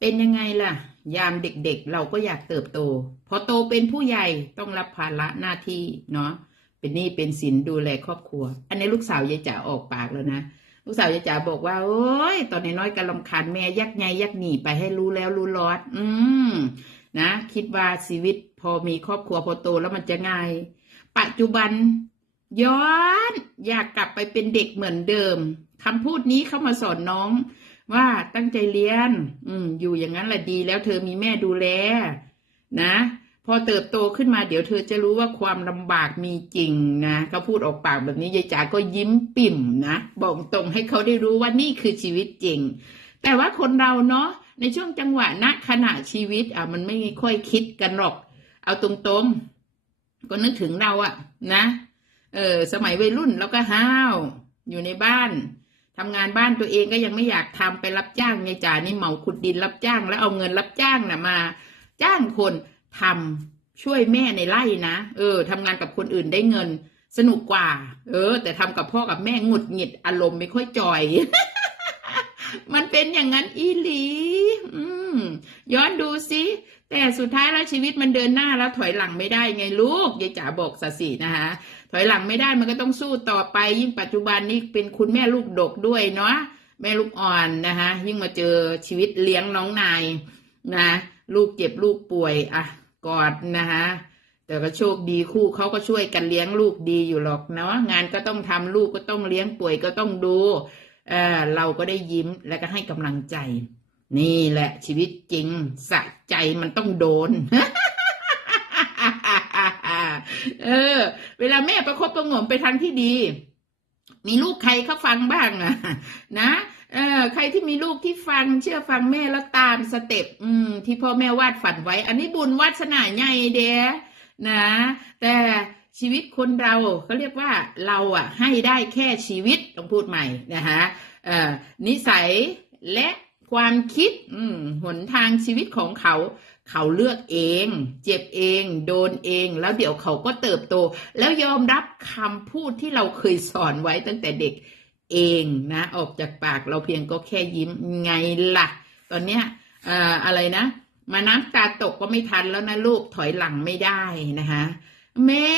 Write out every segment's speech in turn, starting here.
เป็นยังไงล่ะ ยามเด็กๆเราก็อยากเติบโต พอโตเป็นผู้ใหญ่ต้องรับภาระหน้าที่เนาะเป็นหนี้เป็นสินดูแลครอบครัว อันนี้ลูกสาวยายจ๋าออกปากแล้วนะลูกสาวยายจ๋าบอกว่า โอ้ยตอนน้อยๆกำลำคาญแม่ยักไงยักหนีไปให้รู้แล้วรู้รอด อืมนะ คิดว่าชีวิตพอมีครอบครัวพอโตแล้วมันจะง่าย ปัจจุบัน ย้อน อยากกลับไปเป็นเด็กเหมือนเดิมคำพูดนี้เข้ามาสอนน้อง ว่าตั้งใจเรียน อืม อยู่อย่างนั้นแหละดีแล้วเธอมีแม่ดูแล นะ พอเติบโตขึ้นมาเดี๋ยวเธอจะรู้ว่าความลำบากมีจริงนะเขาพูดออกปากแบบนี้ยายจ๋าก็ยิ้มปิ่มนะบอกตรงให้เขาได้รู้ว่านี่คือชีวิตจริง แต่ว่าคนเราเนาะในช่วงจังหวะณขณะชีวิต อะ มันไม่ค่อยคิดกันหรอก เอาตรงๆ ก็นึกถึงเราอะนะ เออ สมัยวัยรุ่นเราก็ห้าว อยู่ในบ้าน ทำงานบ้านตัวเองก็ยังไม่อยากทำไปรับจ้างไงจ่านี่เหมาขุดดินรับจ้าง แล้วเอาเงินรับจ้างน่ะมา จ้างคนทำช่วยแม่ในไร่นะเออทำงานกับคนอื่นได้เงิน สนุกกว่า เออ แต่ทำกับพ่อกับแม่หงุดหงิดอารมณ์ไม่ค่อยจอย มันเป็นอย่างนั้นอีหลี อืมย้อนดูสิ แต่สุดท้ายแล้วชีวิตมันเดินหน้าแล้วถอยหลังไม่ได้ไงลูกยายจ๋าบอกสสินะคะถอยหลังไม่ได้มันก็ต้องสู้ต่อไป ยิ่งปัจจุบันนี้เป็นคุณแม่ลูกดกด้วยเนาะแม่ลูกอ่อนนะคะยิ่งมาเจอชีวิตเลี้ยงน้องนายนะลูกเจ็บลูกป่วยอะกอดนะคะแต่ก็โชคดีคู่เขาก็ช่วยกันเลี้ยงลูกดีอยู่หรอกเนาะงานก็ต้องทำลูกก็ต้องเลี้ยงป่วยก็ต้องดูเออเราก็ได้ยิ้มและก็ให้กำลังใจ นี่แหละชีวิตจริงสะใจมันต้องโดน เออ เวลาแม่ประคบประงมไปทางที่ดี มีลูกใครเขาฟังบ้างอะนะเออใครที่มีลูกที่ฟังเชื่อฟังแม่แล้วตามสเต็ปอืม ที่พ่อแม่วาดฝันไว้ อันนี้บุญวาสนาใหญ่เด้นะ แต่ชีวิตคนเราเขาเรียกว่าเราอะ ให้ได้แค่ชีวิตต้องพูดใหม่นะคะเอ่อนิสัยและ ความคิด อืมหนทางชีวิตของเขา เขาเลือกเอง เจ็บเอง โดนเอง แล้วเดี๋ยวเขาก็เติบโต แล้วยอมรับคำพูดที่เราเคยสอนไว้ตั้งแต่เด็กเองนะ ออกจากปากเราเพียงก็แค่ยิ้มไงล่ะ ตอนเนี้ยเอ่ออะไรนะ มาน้ำตาตกก็ไม่ทันแล้วนะลูกถอยหลังไม่ได้นะคะแม่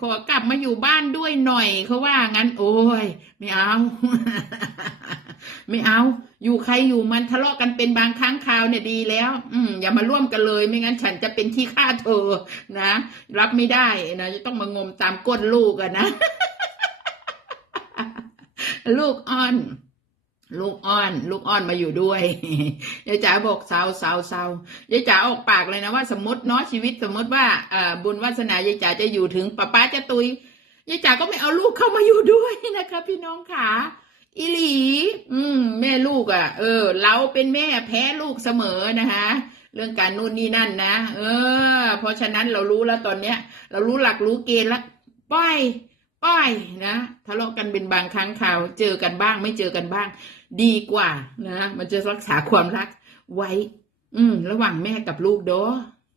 ขอกลับมาอยู่บ้านด้วยหน่อยเขาว่างั้น โอ้ยไม่เอา ไม่เอา อยู่ใครอยู่มันทะเลาะกันเป็นบางครั้งคราวเนี่ยดีแล้ว อืมอย่ามาร่วมกันเลย ไม่งั้นฉันจะเป็นที่ฆ่าเธอนะ รับไม่ได้นะจะต้องมางมตามก้นลูกอะนะ ลูกอ้อนลูกอ้อน ลูกอ้อนมาอยู่ด้วยยายจ๋าบอกเศร้าเศร้าเศร้ายายจ๋าออกปากเลยนะว่าสมมติเนาะชีวิตสมมติว่าอบุญวาสนายายจ๋าจะอยู่ถึงป้าป้าจะตุยยายจ๋าก็ไม่เอาลูกเข้ามาอยู่ด้วยนะคะ พี่น้องขา อีหลี อืม แม่ลูกอะ่ะ เออ เราเป็นแม่แพ้ลูกเสมอนะคะ เรื่องการนู่นนี่นั่นนะ เออ เพราะฉะนั้นเรารู้แล้วตอนเนี้ย เรารู้หลักรู้เกณฑ์ล้วปล่อยปล่อยนะทะเลาะกันเป็นบางครั้งคราวเจอกันบ้างไม่เจอกันบ้าง ดีกว่านะมันจะรักษาความรักไว้ อืม ระหว่างแม่กับลูกเด้อ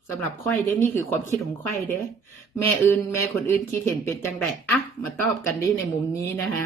สำหรับค่อยเด้นี่คือความคิดของค่อยเด้แม่อื่น แม่คนอื่นคิดเห็นเป็นจังไดอะมาตอบกันดิในมุมนี้นะคะ